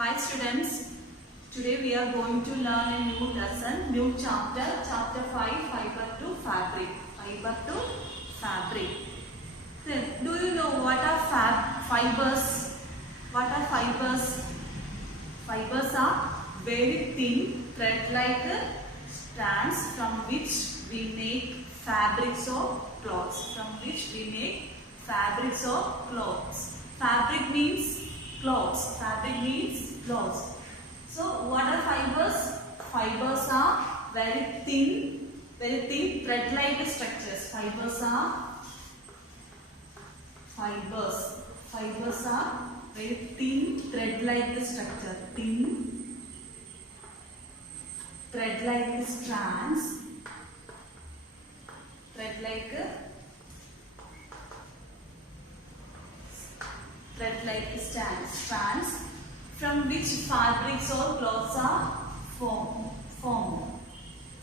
Hi students, today we are going to learn a new lesson, new chapter, chapter 5, fiber to fabric. Fiber to fabric. Then, do you know what are fibers? What are fibers? Fibers are very thin thread-like strands from which we make fabrics or clothes. From which we make fabrics or clothes. Fabric means clothes. Fabric means clothes. So what are fibers? Fibers are very thin thread-like structures. Fibers are very thin thread-like structure. Thin thread-like strands. Thread-like strands from which fabrics or cloths are formed.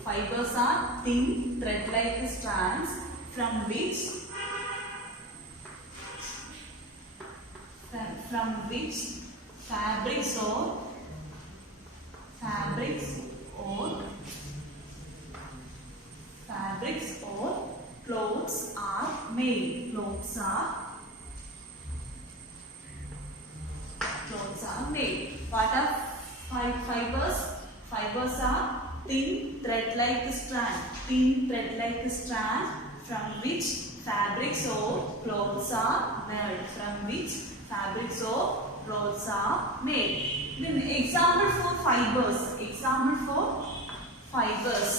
Fibers are thin thread-like strands from which fabrics or clothes are made. Clothes are made. What are fibers? Fibers are thin thread-like strand. Thin thread-like strand from which fabrics or clothes are made. From which fabrics or clothes are made. Then example for fibers. Example for fibers.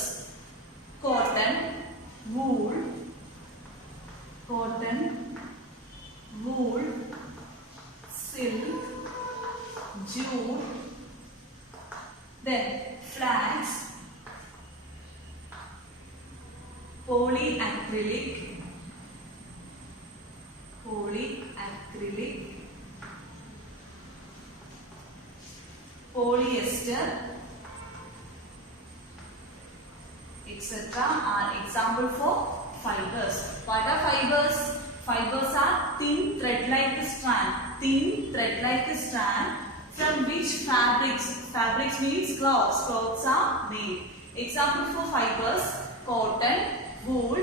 Cotton, wool, silk, jute, then flax, polyacrylic, polyester, etc. are example for fibers. What are fibers? Fibers are thin thread-like strand. Thin thread-like strand from which fabrics means clothes are made. Example for fibers: cotton, wool,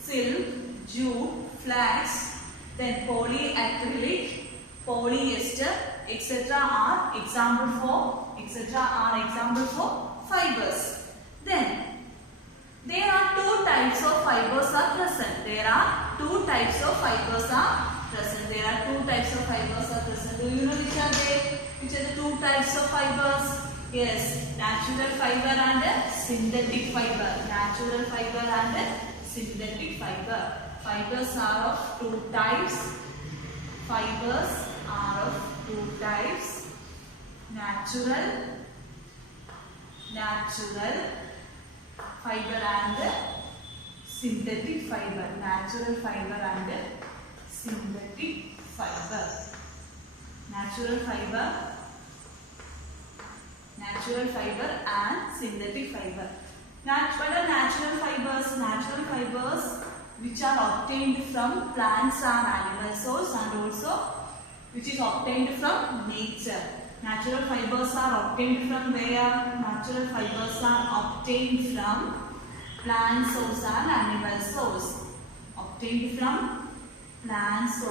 silk, jute, flax, then polyacrylic, polyester, etc. are example for fibers. Then there are two types of fibers are present. Do you know which are they? Which are the two types of fibers? Yes, natural fiber and synthetic fiber. Natural fiber and synthetic fiber. Fibers are of two types. Natural fiber and synthetic fiber. Natural fiber and synthetic fiber. Natural fiber and synthetic fiber. What are natural fibers? Natural fibers which are obtained from plants and animal source, and also which is obtained from nature. Natural fibers are obtained from where? Natural fibers are obtained from plant source and animal source. Obtained from plants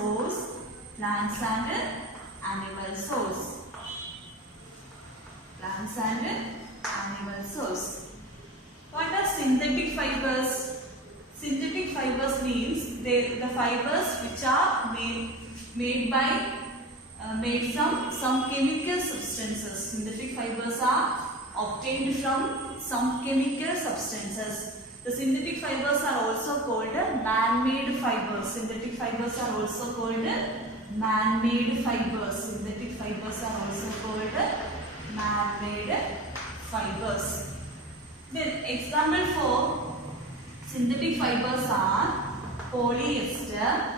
and animal source. What are synthetic fibers? Synthetic fibers means the fibers which are made from some chemical substances. Synthetic fibers are obtained from some chemical substances. The synthetic fibers are also called man-made fibers. Synthetic fibers are also called man-made fibers. Synthetic fibers are also called man-made fibers. Then example for synthetic fibers are polyester,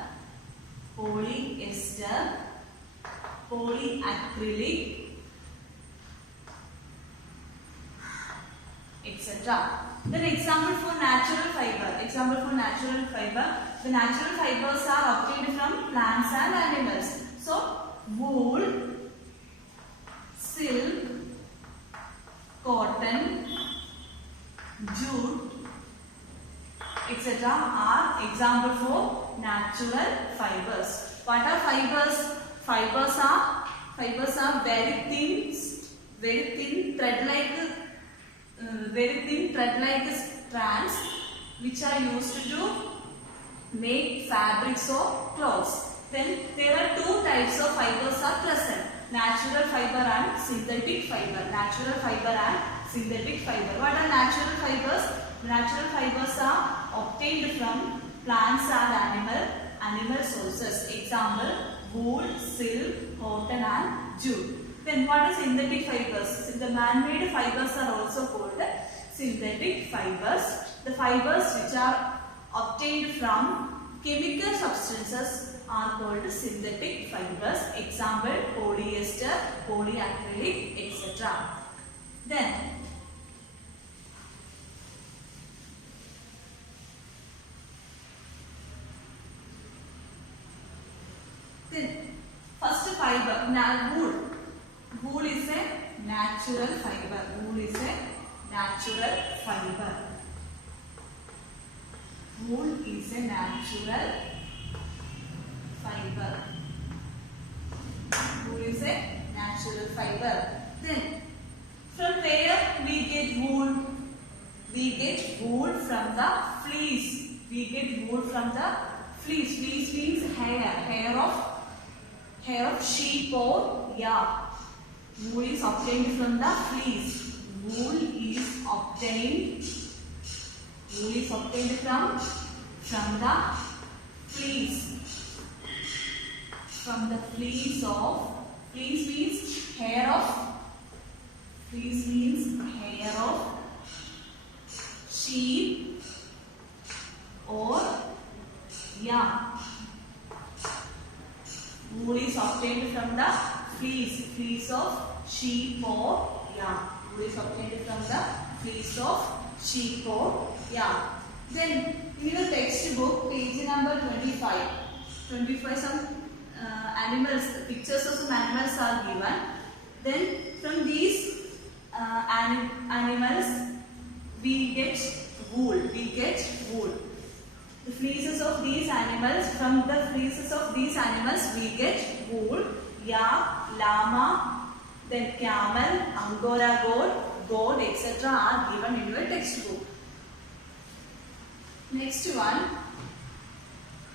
polyacrylic, etc. Then example for natural fiber. The natural fibers are obtained from plants and animals. So wool, silk, example for natural fibers. What are fibers? Fibers are very thin thread-like strands which are used to make fabrics or clothes. Then there are two types of fibers are present: natural fiber and synthetic fiber. Natural fiber and synthetic fiber. What are natural fibers? Natural fibers are obtained from plants and animal sources. Example: wool, silk, cotton and jute. Then what are synthetic fibers? The man-made fibers are also called synthetic fibers. The fibers which are obtained from chemical substances are called synthetic fibers. Example: polyester, polyacrylic, etc. Then first fiber, wool. Wool is a natural fiber. Wool is a natural fiber. Wool is a natural fiber. Wool is a natural fiber. Then, from where we get wool? We get wool from the fleece. We get wool from the fleece. Fleece means hair of sheep or yak. Wool is obtained from the fleece. Wool is obtained from the fleece. From the fleece means hair of sheep or yak. Wool is obtained from the fleece of sheep or yak. Wool is obtained from the fleece of sheep or yak. Then in your textbook, page number 25, some animals, pictures of some animals are given. Then from these animals we get wool. The fleeces of these animals, from the fleeces of these animals we get wool. Yak, llama, then camel, angora goat, etc. are given in your textbook. Next one,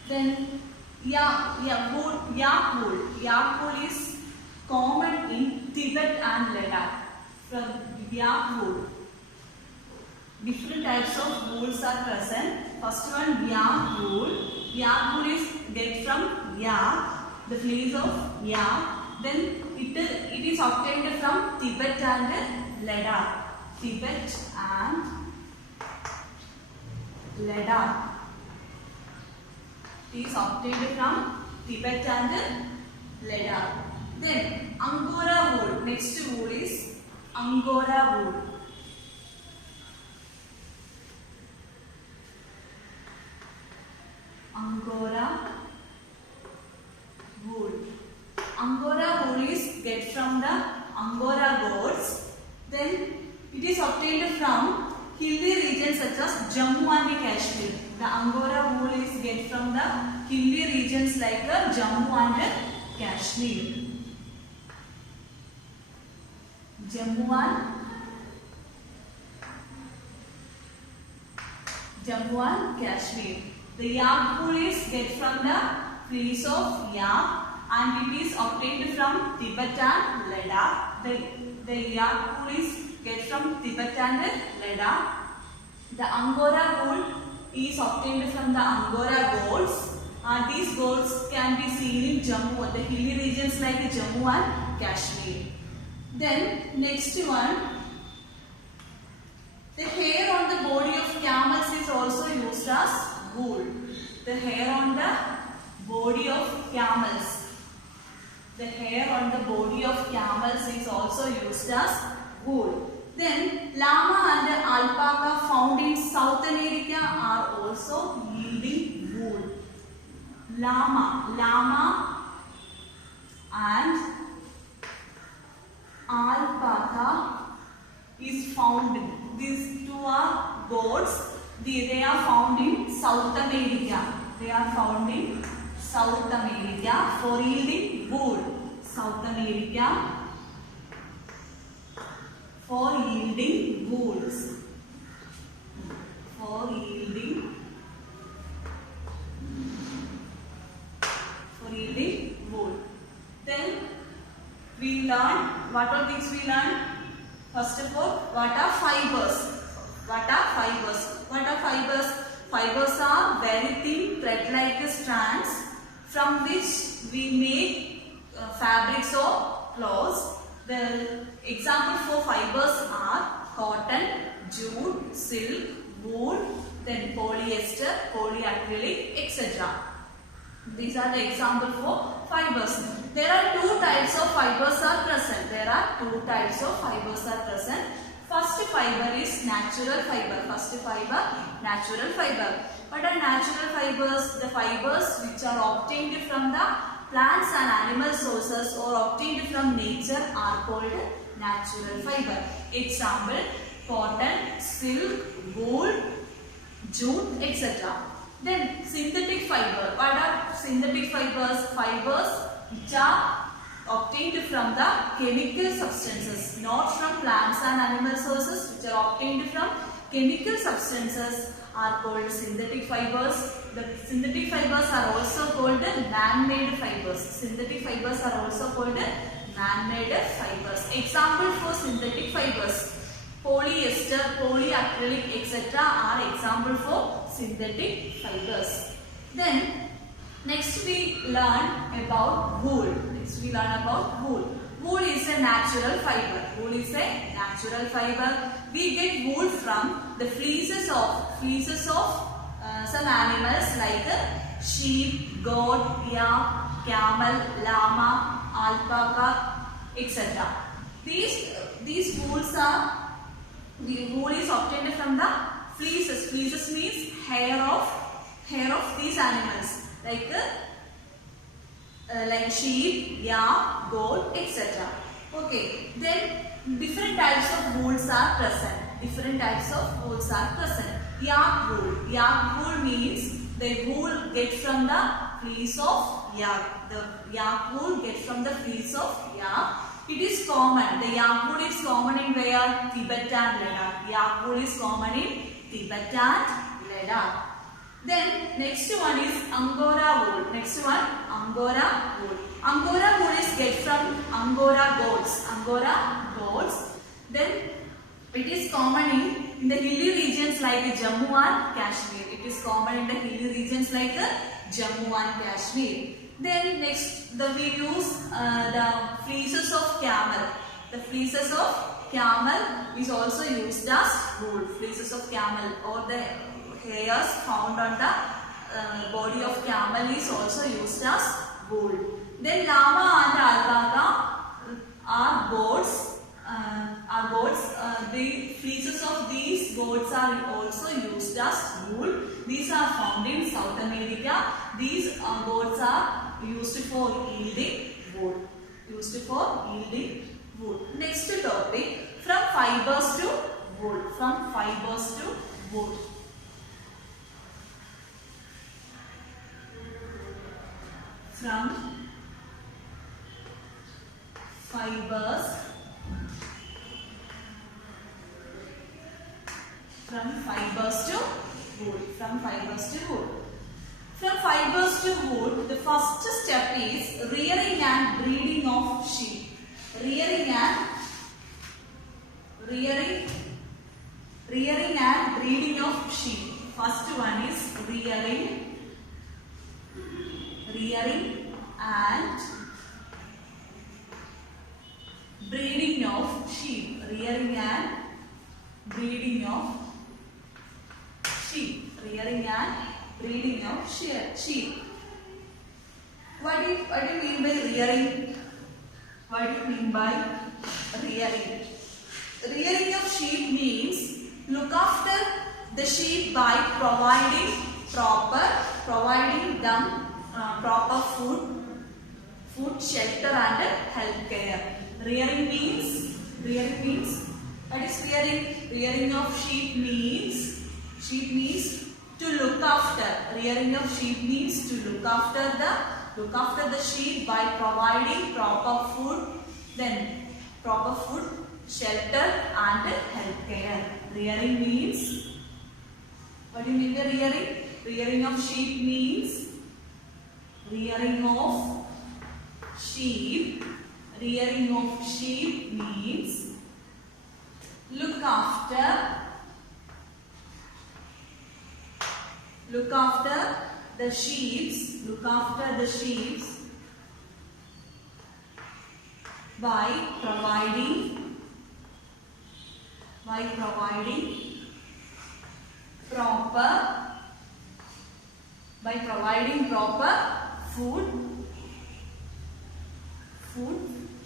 then yak wool. Yak wool is common in Tibet and Ladakh. From yak wool, different types of wools are present. First one, yak wool. Yak wool is get from yak, the fleece of yak. Then it is obtained from Tibet and Ladakh. Tibet and Ladakh. It is obtained from Tibet and Ladakh. Then Angora wool. Next wool is Angora wool. Angora wool. Angora wool is get from the Angora goats. Then it is obtained from hilly regions such as Jammu and Kashmir. The Angora wool is get from the hilly regions like Jammu and Kashmir. Jammu and Kashmir. The yak wool is get from the fleece of yak and it is obtained from Tibet and Ladakh. The yak wool is get from Tibet and Ladakh. The Angora wool is obtained from the Angora goats. These goats can be seen in Jammu, the hilly regions like Jammu and Kashmir. Then next one, the hair on the body of camels is also used as wool. The hair on the body of camels. The hair on the body of camels is also used as wool. Then llama and alpaca found in South America are also yielding wool. Llama and alpaca is found. These two are goats. They are found in South America. They are found in South America for yielding wool. South America for yielding wools. For yielding wool. Then we learn, what are things we learn? First of all, what are fibers? What are fibers? What are fibers? Fibers are very thin thread-like strands from which we make fabrics or clothes. The example for fibers are cotton, jute, silk, wool, then polyester, polyacrylic, etc. These are the example for fibers. There are two types of fibers are present. First fiber is natural fiber. Natural fiber. What are natural fibers? The fibers which are obtained from the plants and animal sources or obtained from nature are called natural fiber. Example, cotton, silk, wool, jute, etc. Then synthetic fiber. What are synthetic fibers? Fibers which are obtained from the chemical substances, not from plants and animal sources, which are obtained from chemical substances are called synthetic fibers. The synthetic fibers are also called man-made fibers. Example for synthetic fibers: polyester, polyacrylic, etc. are example for synthetic fibers. Then next we learn about wool. Wool is a natural fiber. We get wool from the fleeces of some animals like sheep, goat, yak, camel, llama, alpaca, etc. These wools are, the wool is obtained from the fleeces. Fleeces means hair of these animals like sheep, yak, goat, etc. Okay. Then different types of wools are present. Yak wool means the wool gets from the fleece of yak. The yak wool gets from the fleece of yak. It is common. The yak wool is common in where? Tibet and Ladakh. Yak wool is common in Tibet and Ladakh. Then next one is Angora wool. Angora wool is get from Angora goats. Then it is common in the hilly regions like Jammu and Kashmir. Then next we use the fleeces of camel. The fleeces of camel is also used as wool. Fleeces of camel or the hairs found on the body of camel is also used as wool. Then llama and alpaca are goats. The fleeces of these goats are also used as wool. These are found in South America. These goats are used for yielding wool. Next topic, from fibers to wool. From fibers to wool. The first step is rearing and breeding of sheep. Rearing and breeding of sheep. First one is rearing and breeding of sheep. Sheep. What do you mean by rearing? Rearing of sheep means look after the sheep by providing them proper food, shelter and health care. Rearing means what is rearing? Rearing of sheep means To look after. Rearing of sheep means to look after the sheep by providing proper food, shelter and health care. Rearing means, what do you mean by rearing? Rearing of sheep means look after the sheep by providing proper food,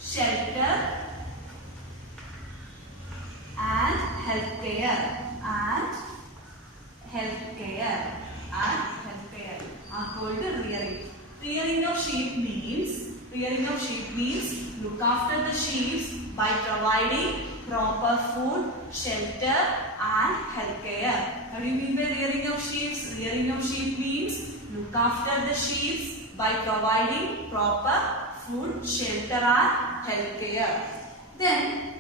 shelter and health care are called rearing. Rearing of sheep means look after the sheep by providing proper food, shelter and health care. What do you mean by rearing of sheep? Rearing of sheep means look after the sheep by providing proper food, shelter and health care. Then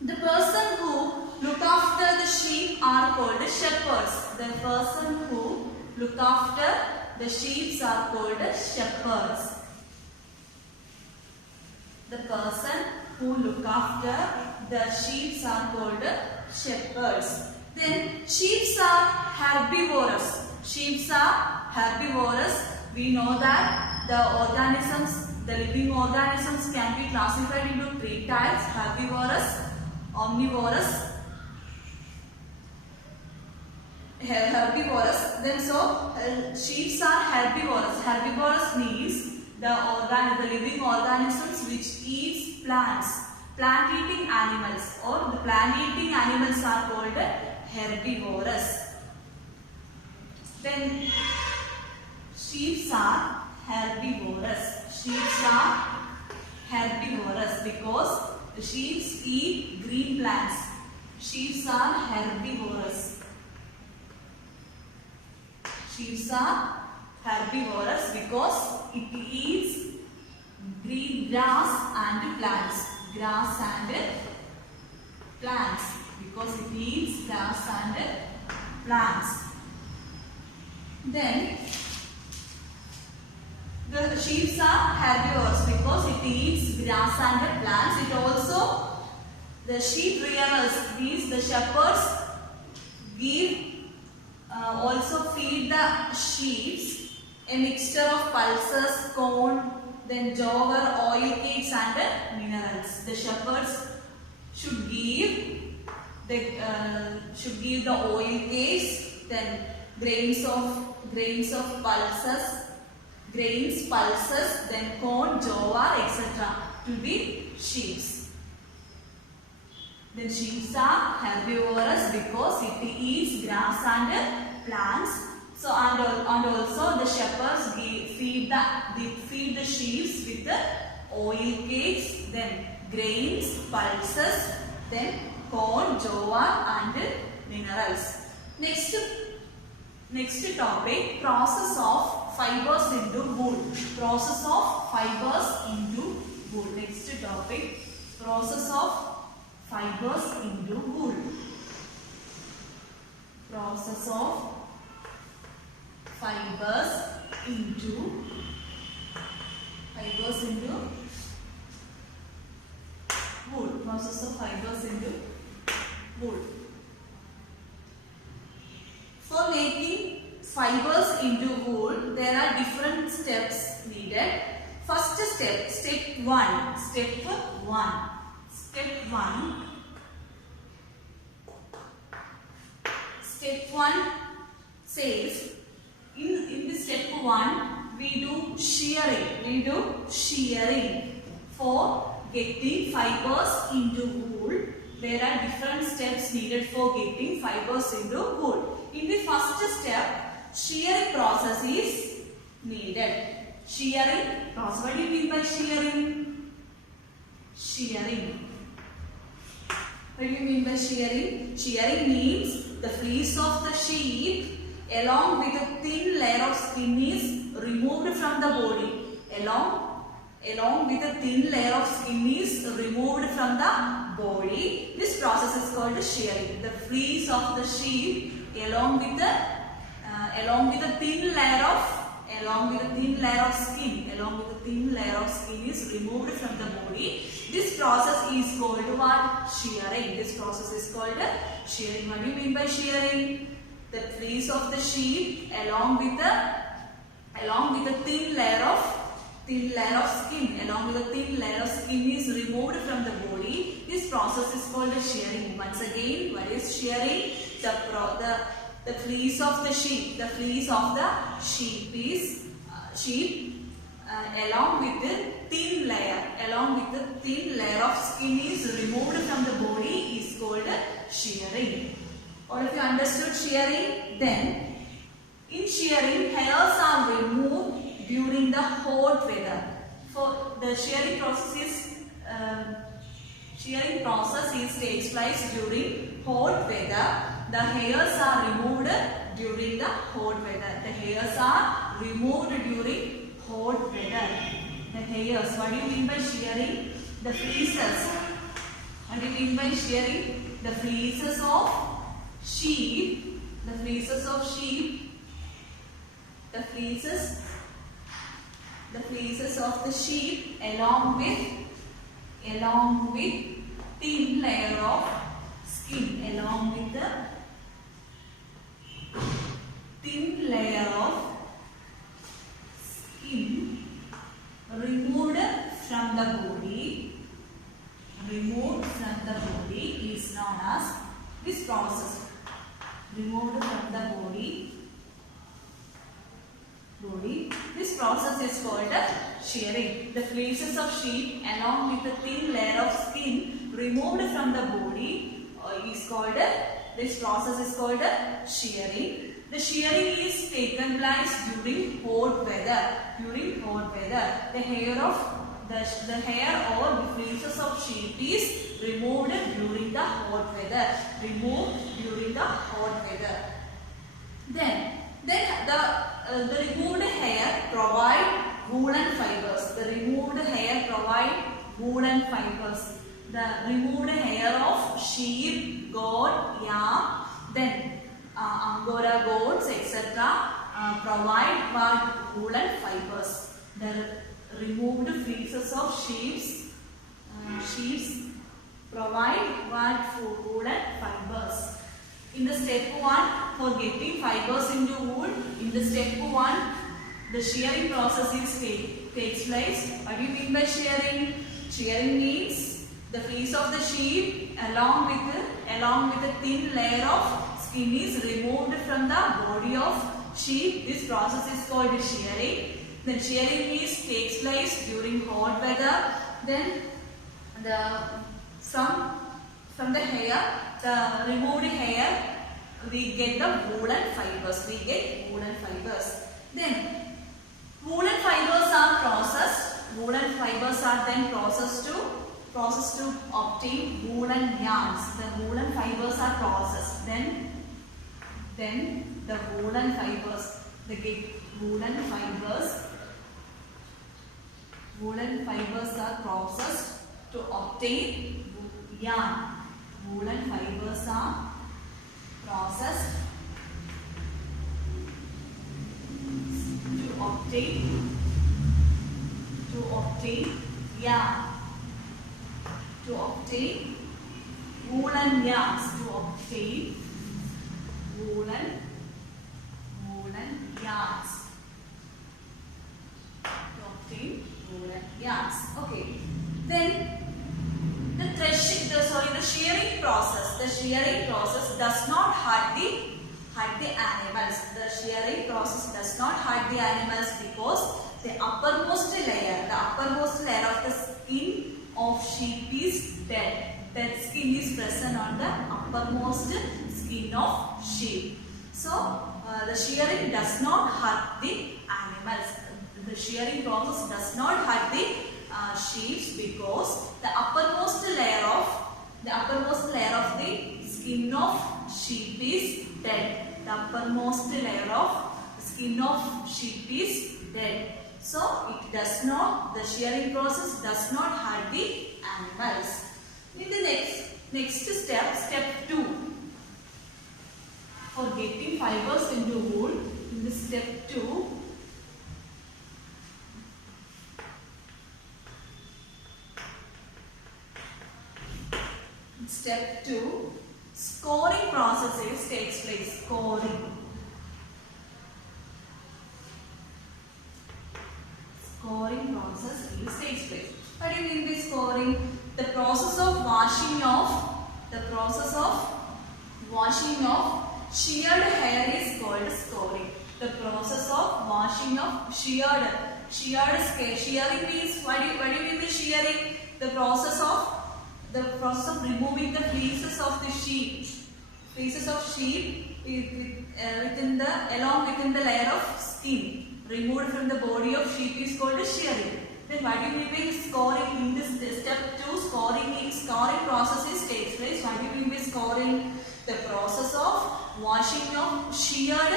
the person who look after the sheep are called shepherds. The person who look after the sheep are called shepherds. The person who look after the sheep are called shepherds. Then sheep are herbivorous. We know that the living organisms can be classified into three types: herbivorous, omnivorous, Then sheep are herbivorous. Herbivorous means the living organisms which eats plants. Plant-eating animals or the plant-eating animals are called herbivorous. Then sheep are herbivorous. Because the sheep eat green plants. Sheep are herbivorous. Sheep are herbivorous because it eats green grass and plants. Because it eats grass and plants. Then the sheep are herbivores because it eats grass and plants. It also, the sheep rearers, these the shepherds also feed the sheep a mixture of pulses, corn, then jowar, oil cakes and minerals. The shepherds should give the oil cakes, then grains, pulses, then corn, jowar, etc. to the sheep. Then sheep are herbivorous because it eats grass and plants. So and also the shepherds feed the sheep with the oil cakes, then grains, pulses, then corn, jowar and minerals. Next topic, process of fibers into wool. Next topic, process of fibers into wool. Process of fibers into wool. Process of fibers into wool. For making fibers into wool, there are different steps needed. First step, step 1. Step 1 says, in this step 1, we do shearing. For getting fibers into wool, there are different steps needed for getting fibers into wool. In the first step, shearing process is needed. Shearing process. What do you mean by shearing? What do you mean by shearing? Shearing means the fleece of the sheep along with a thin layer of skin is removed from the body. Along with a thin layer of skin is removed from the body. This process is called shearing. The fleece of the sheep along with a thin layer of skin is removed from the body. This process is called what? Shearing. This process is called shearing. What do you mean by shearing? The fleece of the sheep along with a thin layer of skin is removed from the body. This process is called shearing. Once again, what is shearing? The fleece of the sheep. The fleece of the sheep is along with the thin layer of skin is removed from the body is called shearing. All of you understood shearing? Then, in shearing, hairs are removed during the hot weather. For the shearing process takes place during hot weather. The hairs are removed during the hot weather. The hairs are removed during hot weather. The hairs. What do you mean by shearing? The fleeces. What do you mean by shearing? The fleeces of sheep. The fleeces of the sheep along with thin layer of skin. Along with the thin layer of skin removed from the body. Removed from the body is known as this process. Removed from the body. This process is called shearing. The fleeces of sheep along with the thin layer of skin removed from the body is called, this process is called shearing. The shearing is taken place during hot weather. The hair or the fleeces of sheep is removed during the hot weather. Then the removed hair provide woolen fibers. The removed hair of sheep, goat, yak, then Angora goats, etc. Provide what? Woolen fibers. The removed fleeces of sheep provide what? Woolen fibers. In the step 1, for getting fibers into wool, the shearing process takes place. What do you mean by shearing? Shearing means the fleece of the sheep along with a thin layer of skin is removed from the body of sheep. This process is called shearing. Then shearing takes place during hot weather. Then from the hair, the removed hair, we get the woolen fibers. Then woolen fibers are processed. Woolen fibers are then processed to obtain woolen yarns. The woolen fibers are processed. Then the woolen fibers, woolen fibers are processed to obtain yarn. Woolen fibers are processed to obtain yarn. To obtain woolen yarns. To obtain woolen yarns. Okay. Then the shearing process does not hurt the animals. The shearing process does not hurt the animals because the uppermost layer of the skin of sheep is dead. Dead skin is present on the uppermost skin of sheep. So the shearing does not hurt the animals. The shearing process does not hurt the sheep because the uppermost layer of the skin of sheep is dead. the uppermost layer of skin of sheep is dead. So it does not, the shearing process does not hurt the animals. In the next step, step 2, for getting fibers into wool, in the step 2, scoring process takes place. Scoring process takes place. What do you mean by scoring? The process of washing off sheared hair is called scoring. The process of washing off shearing means, what do you mean by shearing? The process of removing the fleeces of the sheep. Along within the layer of skin removed from the body of sheep is called shearing. Then what do you mean by scoring? In this step 2, scoring process takes place. What do you mean by scoring? The process of washing of sheared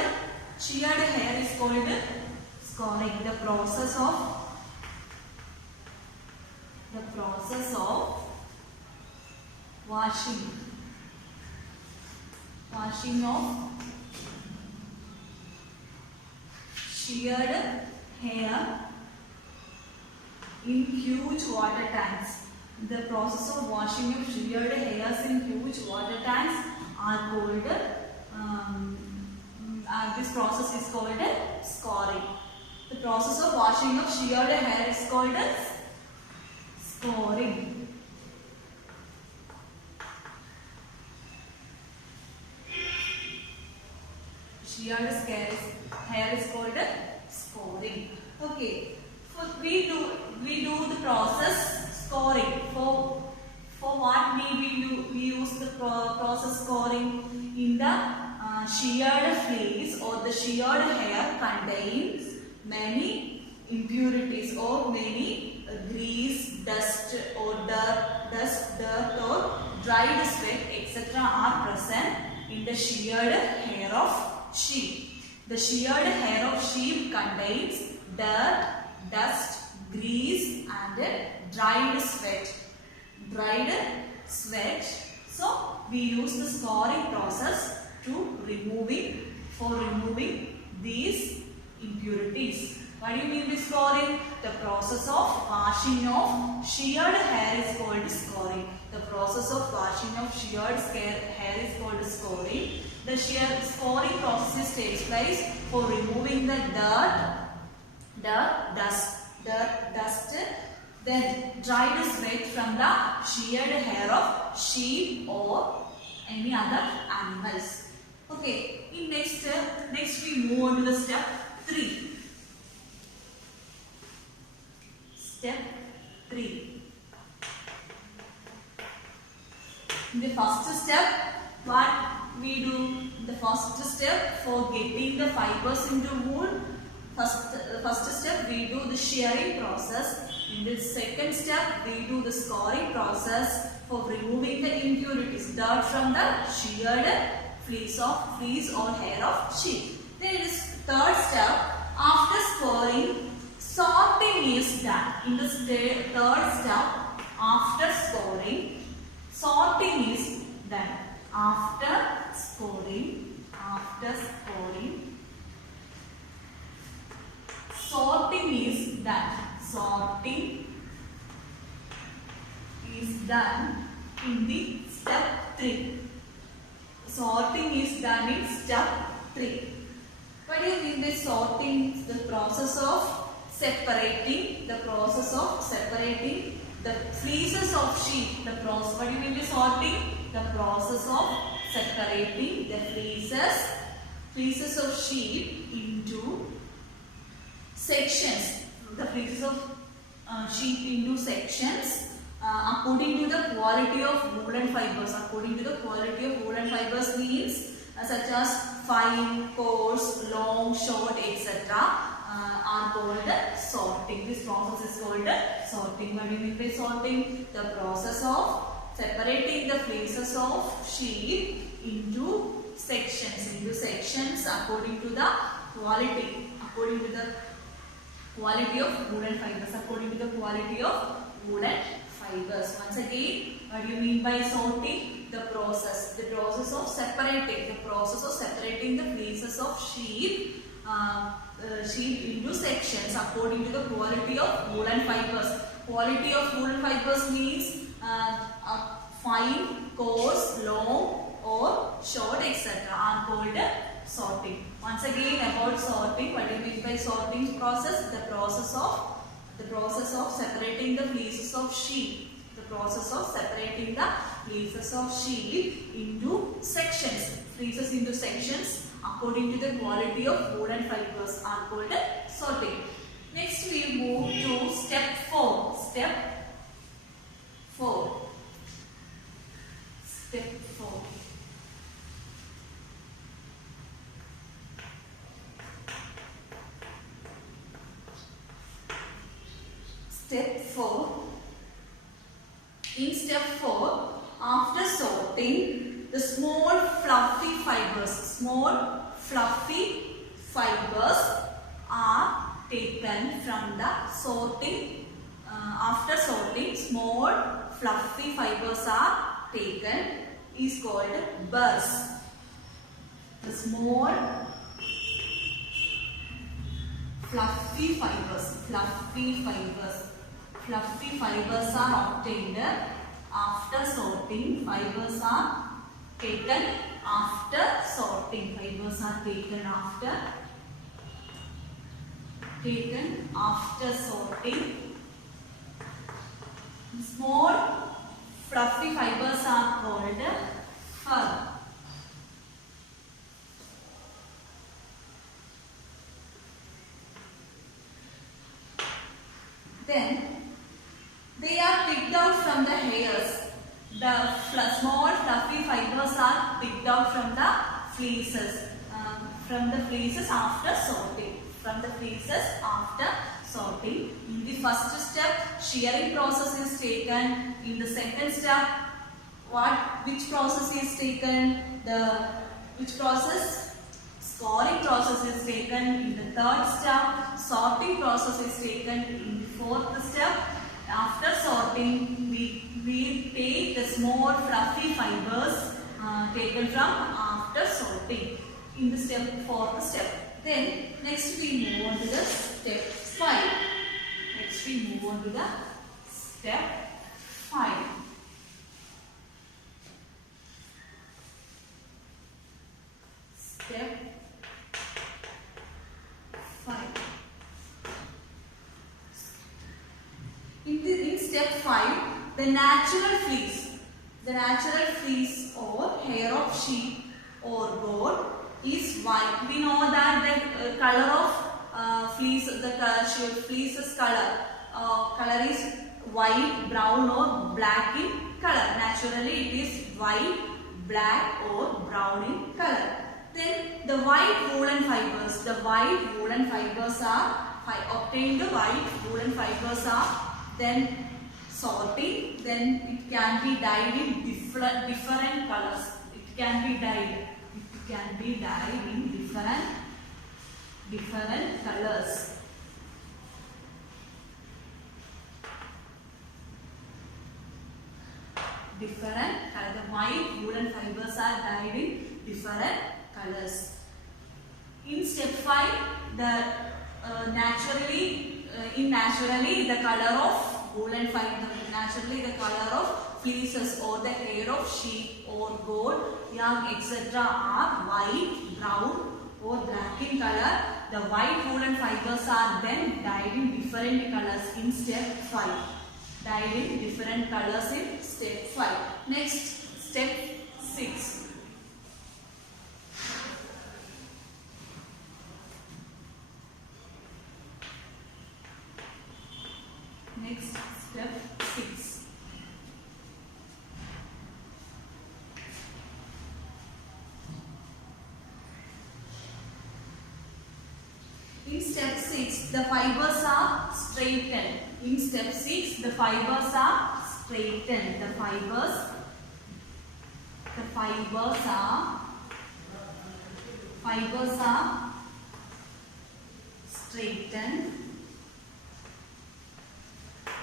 hair is called scoring. The process of washing of sheared hair in huge water tanks. The process of washing of sheared hairs in huge water tanks are called, this process is called scoring. The process of washing of sheared hair is called scoring. Sheared hair is called scoring. Okay. We do the process scoring. For what we use the process scoring? In the sheared fleece or the sheared hair contains many impurities or many grease, dust or dirt or dried sweat, etc. are present in the sheared hair of sheep. The sheared hair of sheep contains dirt, dust, grease and dried sweat. So we use the scoring process for removing these impurities. What do you mean by scoring? The process of washing of sheared hair is called scoring. The process of washing of sheared hair is called scoring. The scoring process takes place for removing the dirt, dust, then dried sweat from the sheared hair of sheep or any other animals. Okay, next we move on to the step 3. Step 3. In the first step, what we do? The first step for getting the fibers into wool. First step we do the shearing process. In the second step we do the scoring process for removing the impurities, dirt from the sheared fleece or hair of sheep. Then it is third step. After scoring, sorting is done. In the third step, after scoring, sorting is done. After scoring, sorting is done. Sorting is done in the step 3. Sorting is done in step 3. What do you mean by sorting? The process of separating the fleeces of sheep. What do you mean by sorting? The process of separating the fleeces of sheep into sections. The fleeces of sheep into sections according to the quality of woolen fibers. According to the quality of woolen fibers means such as fine, coarse, long, short, etc. are called sorting. This process is called sorting. What do you mean by sorting? The process of separating the fleeces of sheep into sections according to the quality of woolen fibers. Once again, what do you mean by sorting? The process of separating the pieces of sheep into sections according to the quality of woolen fibers. Quality of woolen fibers means fine, coarse, long or short, etc. are called sorting. Once again, about sorting, what do you mean by sorting process? The process of separating the pieces of sheep. Into sections according to the quality of woolen fibers are called sorting. Next we move to step 4. Step 4. In step 4, after sorting, the small fluffy fibers are taken from the sorting. After sorting, small fluffy fibers are taken, is called burrs. The small fluffy fibers are obtained after sorting. Fibers are taken after sorting. Small fluffy fibers are called fur. Then they are picked out from the hairs. The small fluffy fibers are picked out from the fleeces. After sorting. In the first step, shearing process is taken. In the second step, which process is taken? Scoring process is taken. In the third step, sorting process is taken. In the fourth step, after sorting, we take the small fluffy fibers taken from after sorting in the fourth step. Then next we move on to the step 5. In step 5, the natural fleece or hair of sheep or goat is white. We know that the color of fleece's color is white, brown or black in color. Naturally, it is white, black or brown in color. Then the white woolen fibers are obtained. The white woolen fibers are then sorting. Then it can be dyed in different colors. It can be dyed in different colors. The white woolen fibers are dyed in different colors. In step 5, naturally the color of woolen fiber, the color of fleeces or the hair of sheep or goat, young, etc. are white, brown or black in color. The white woolen fibers are then dyed in different colors in step 5. Next, step 6. In step 6, the fibers are straightened. The fibers are fibers are straightened.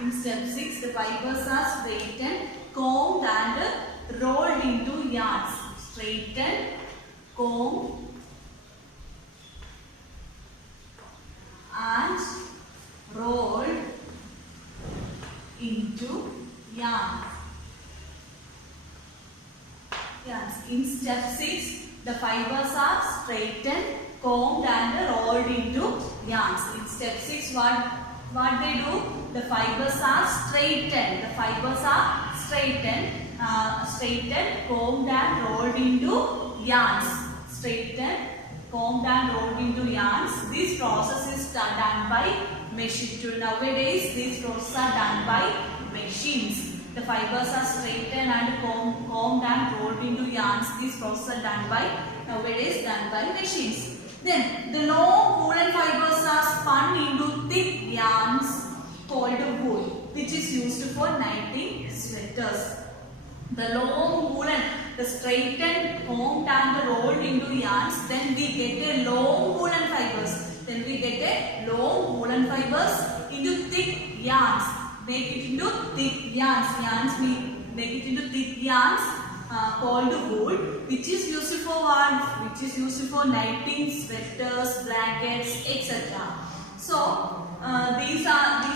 In step 6, the fibers are straightened, combed and rolled into yarns. Straightened, combed and rolled into yarns. In step 6, the fibers are straightened, combed and rolled into yarns. In step 6, what they do? The fibers are straightened. The fibers are straightened, combed and rolled into yarns. Straightened, combed and rolled into yarns. This process is done by machine. Nowadays, these processes are done by machines. The fibers are straightened and combed and rolled into yarns. These processes are done by machines. Then the long woolen fibers are spun into thick yarns called wool, which is used for knitting sweaters. The long woolen, the straightened, combed and rolled into yarns, then we get a long woolen fibers. Into thick yarns. Make it into thick yarns. We make it into thick yarns called wool, which is used for what? Which is used for knitting sweaters, blankets, etc. So these are the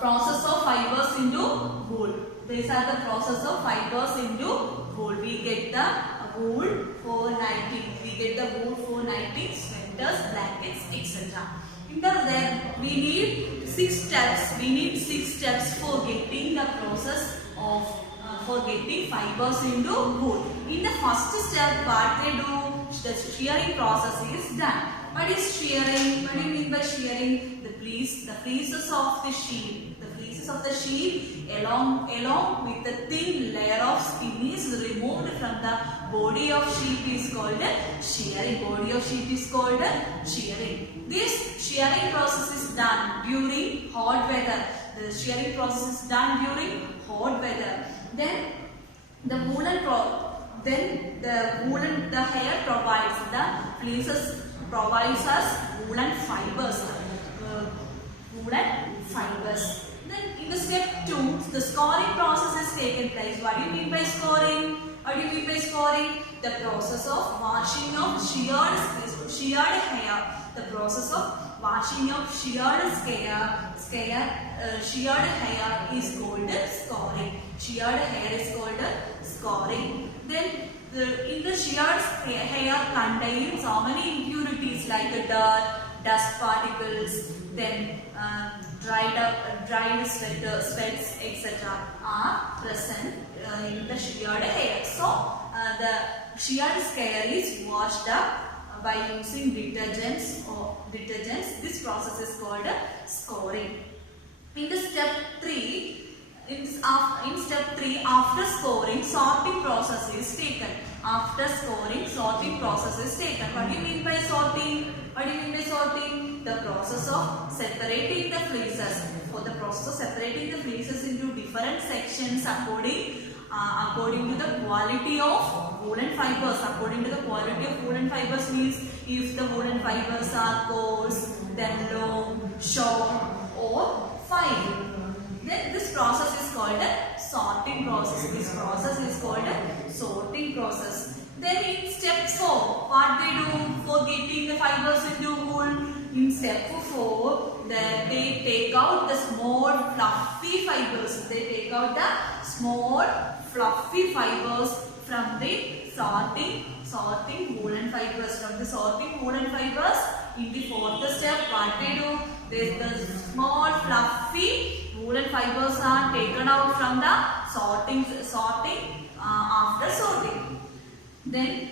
process of fibers into wool. These are the process of fibers into wool. We get the wool for knitting. Sweaters, blankets, etc. We need 6 steps. For getting the process of for getting fibers into wool. In the first step, what they do, the shearing process is done. What is shearing? What do you mean by shearing? The fleeces of the sheep. Along with the thin layer of skin is removed from the body of sheep is called shearing. This shearing process is done during hot weather. Then the hair provides, the fleeces provides us woolen fibers. Then in the step 2, the scoring process has taken place. What do you mean by scoring? The process of washing of sheared hair. The process of washing of sheared hair is called scoring. Then in the sheared hair contains so many impurities like the dirt, dust particles, then dried sweats, etc. are present in the sheared hair. So the sheared hair is washed up by using detergents. This process is called scoring. In step 3, after scoring, sorting process is taken. What do you mean by sorting? The process of separating the fleeces. For the process of separating the fleeces into different sections according to the quality of woolen fibers. Means if the woolen fibers are coarse, then long, short or fine. Then this process is called a sorting process. Then in step 4, what they do for getting the fibers into wool? In step 4, they take out the small fluffy fibers. From the sorting woolen fibers. In the 4th step, what they do? The small fluffy woolen fibers are taken out from the sorting after sorting. Then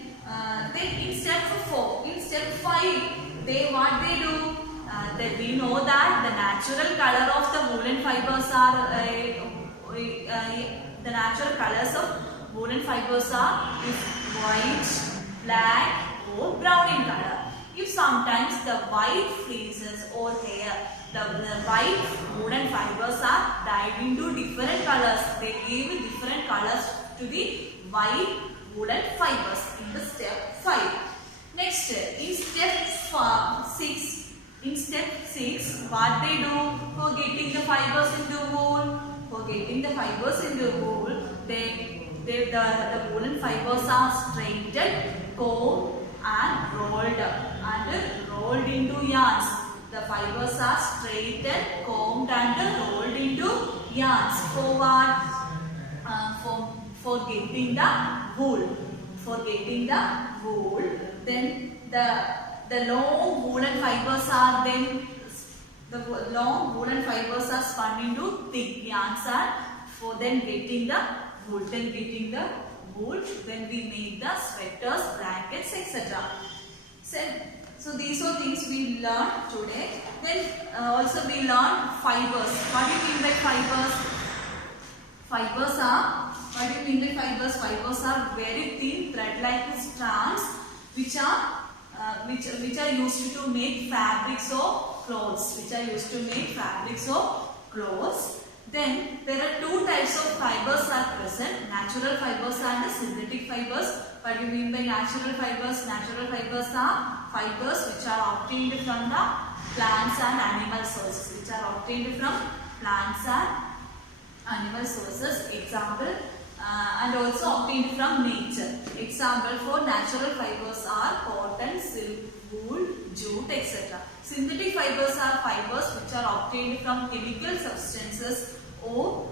in step 5, what they do? We know that the natural color of the woolen fibers are the natural colors of woolen fibers are white, black or brown in color. If sometimes the white fleeces or hair, the white woolen fibers are dyed into different colors. They give different colors to the white woolen fibers in the step 5. Next, in step 6, what they do for getting the fibers into wool? For getting the fibers into wool, the woolen fibers are straightened, combed and rolled into yarns. The fibers are straightened, combed and rolled into yarns. For what? For getting the wool. For getting the wool, then the long woolen fibers are spun into thick yarns, and for then getting the wool. Then we make the sweaters, blankets, etc. So these are things we learned today. Then also we learned fibers. What do you mean by fibers? What do you mean by fibers? Fibers are very thin thread-like strands which are used to make fabrics or clothes. Then there are two types of fibers are present: natural fibers and synthetic fibers. What do you mean by natural fibers? Natural fibers are fibers which are obtained from the plants and animal sources. Example, and also obtained from nature. Example for natural fibers are cotton, silk, wool, jute, etc. Synthetic fibers are fibers which are obtained from chemical substances or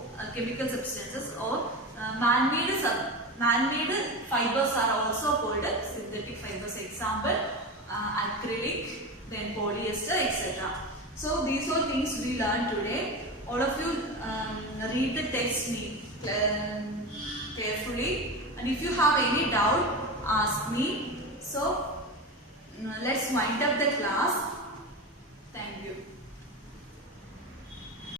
man-made fibers are also called synthetic fibers. Example, acrylic, then polyester, etc. So these are things we learned today. All of you read the text carefully, and if you have any doubt, ask me. So let's wind up the class.